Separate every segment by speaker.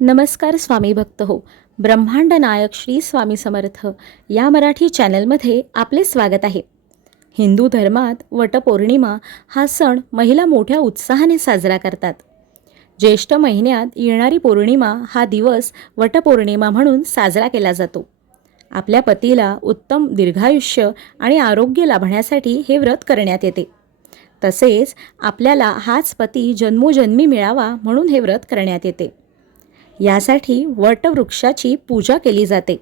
Speaker 1: नमस्कार स्वामी भक्त हो. ब्रह्मांड नायक श्री स्वामी समर्थ या मराठी चॅनलमध्ये आपले स्वागत आहे. हिंदू धर्मात वटपौर्णिमा हा सण महिला मोठ्या उत्साहाने साजरा करतात. ज्येष्ठ महिन्यात येणारी पौर्णिमा हा दिवस वटपौर्णिमा म्हणून साजरा केला जातो. आपल्या पतीला उत्तम दीर्घायुष्य आणि आरोग्य लाभण्यासाठी हे व्रत करण्यात येते. तसेच आपल्याला हाच पती जन्मोजन्मी मिळावा म्हणून हे व्रत करण्यात येते. यासाठी वटवृक्षाची पूजा केली जाते.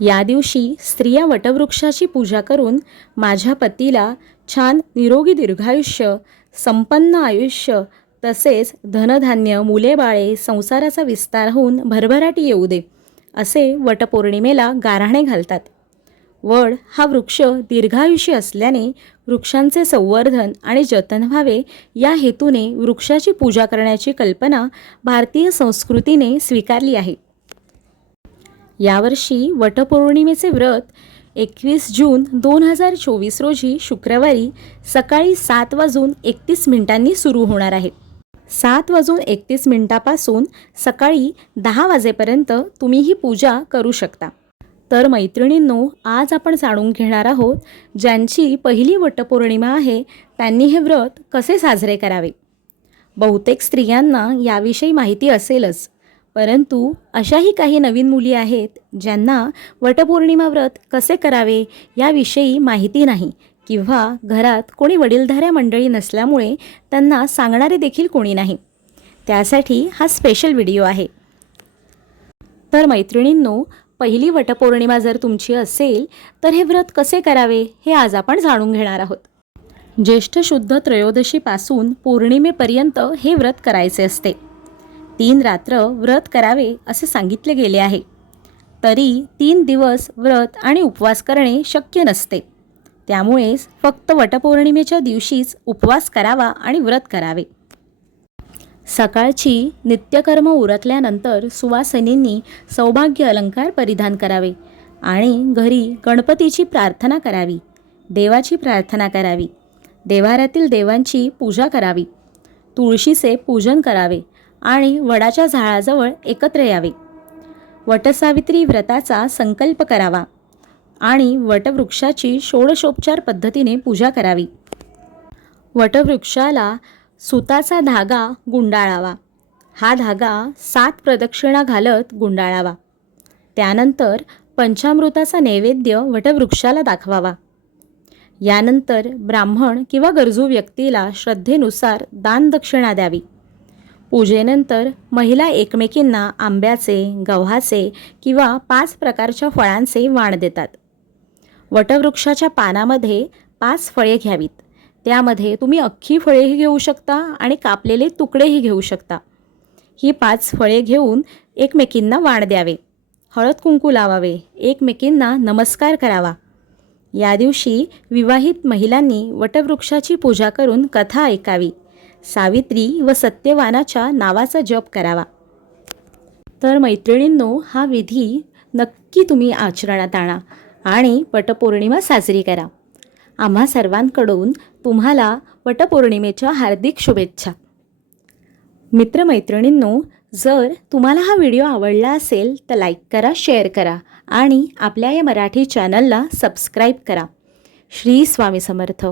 Speaker 1: या दिवशी स्त्रिया वटवृक्षाची पूजा करून माझ्या पतीला छान निरोगी दीर्घायुष्य संपन्न आयुष्य तसेच धनधान्य मुलेबाळे संसाराचा विस्तार होऊन भरभराटी येऊ दे असे वटपौर्णिमेला गाऱ्हाणे घालतात. वड हा वृक्ष दीर्घायुषी असल्याने वृक्षांचे संवर्धन आणि जतन व्हावे या हेतूने वृक्षाची पूजा करण्याची कल्पना भारतीय संस्कृतीने स्वीकारली आहे. यावर्षी वटपौर्णिमेचे व्रत एकवीस जून दोन हजार चोवीस रोजी शुक्रवारी सकाळी सात वाजून एकतीस मिनिटांनी सुरू होणार आहे. सात वाजून एकतीस मिनिटापासून सकाळी दहा वाजेपर्यंत तुम्ही ही पूजा करू शकता. तर मैत्रिणींनो आज आपण जाणून घेणार आहोत ज्यांची पहिली वटपौर्णिमा आहे त्यांनी हे व्रत कसे साजरे करावे? बहुतेक स्त्रियांना याविषयी माहिती असेलच परंतु अशाही काही नवीन मुली आहेत ज्यांना वटपौर्णिमा व्रत कसे करावे याविषयी माहिती नाही किंवा घरात कोणी वडीलधाऱ्या मंडळी नसल्यामुळे त्यांना सांगणारे देखील कोणी नाही. त्यासाठी हा स्पेशल व्हिडिओ आहे. तर मैत्रिणींनो पहिली वटपौर्णिमा जर तुमची असेल तर हे व्रत कसे करावे हे आज आपण जाणून घेणार आहोत. ज्येष्ठ शुद्ध त्रयोदशीपासून पौर्णिमेपर्यंत हे व्रत करायचे असते. तीन रात्र व्रत करावे असे सांगितले गेले आहे. तरी तीन दिवस व्रत आणि उपवास करणे शक्य नसते. त्यामुळेच फक्त वटपौर्णिमेच्या दिवशीच उपवास करावा आणि व्रत करावे. सकाळची नित्यकर्म उरकल्यानंतर सुवासिनींनी सौभाग्य अलंकार परिधान करावे आणि घरी गणपतीची प्रार्थना करावी देवाची प्रार्थना करावी देवाऱ्यातील देवांची पूजा करावी तुळशीचे पूजन करावे आणि वडाच्या झाडाजवळ एकत्र यावे. वटसावित्री व्रताचा संकल्प करावा आणि वटवृक्षाची षोडशोपचार पद्धतीने पूजा करावी. वटवृक्षाला सुताचा धागा गुंडाळावा. हा धागा सात प्रदक्षिणा घालत गुंडाळावा. त्यानंतर पंचामृताचा नैवेद्य वटवृक्षाला दाखवावा. यानंतर ब्राह्मण किंवा गरजू व्यक्तीला श्रद्धेनुसार दानदक्षिणा द्यावी. पूजेनंतर महिला एकमेकींना आंब्याचे गव्हाचे किंवा पाच प्रकारच्या फळांचे वाण देतात. वटवृक्षाच्या पानामध्ये पाच फळे घ्यावीत. त्यामध्ये तुम्ही अख्खी फळेही घेऊ शकता आणि कापलेले तुकडेही घेऊ शकता. ही पाच फळे घेऊन एकमेकींना वाण द्यावे. हळद कुंकू लावावे. एकमेकींना नमस्कार करावा. या दिवशी विवाहित महिलांनी वटवृक्षाची पूजा करून कथा ऐकावी. सावित्री व सत्यवानाच्या नावाचा जप करावा. तर मैत्रिणींनो हा विधी नक्की तुम्ही आचरणात आणा आणि वटपौर्णिमा साजरी करा. आम्हा सर्वांकडून तुम्हाला वटपौर्णिमेच्या हार्दिक शुभेच्छा. मित्रमैत्रिणींनो जर तुम्हाला हा व्हिडिओ आवडला असेल तर लाईक करा शेअर करा आणि आपल्या या मराठी चॅनलला सबस्क्राईब करा. श्री स्वामी समर्थ.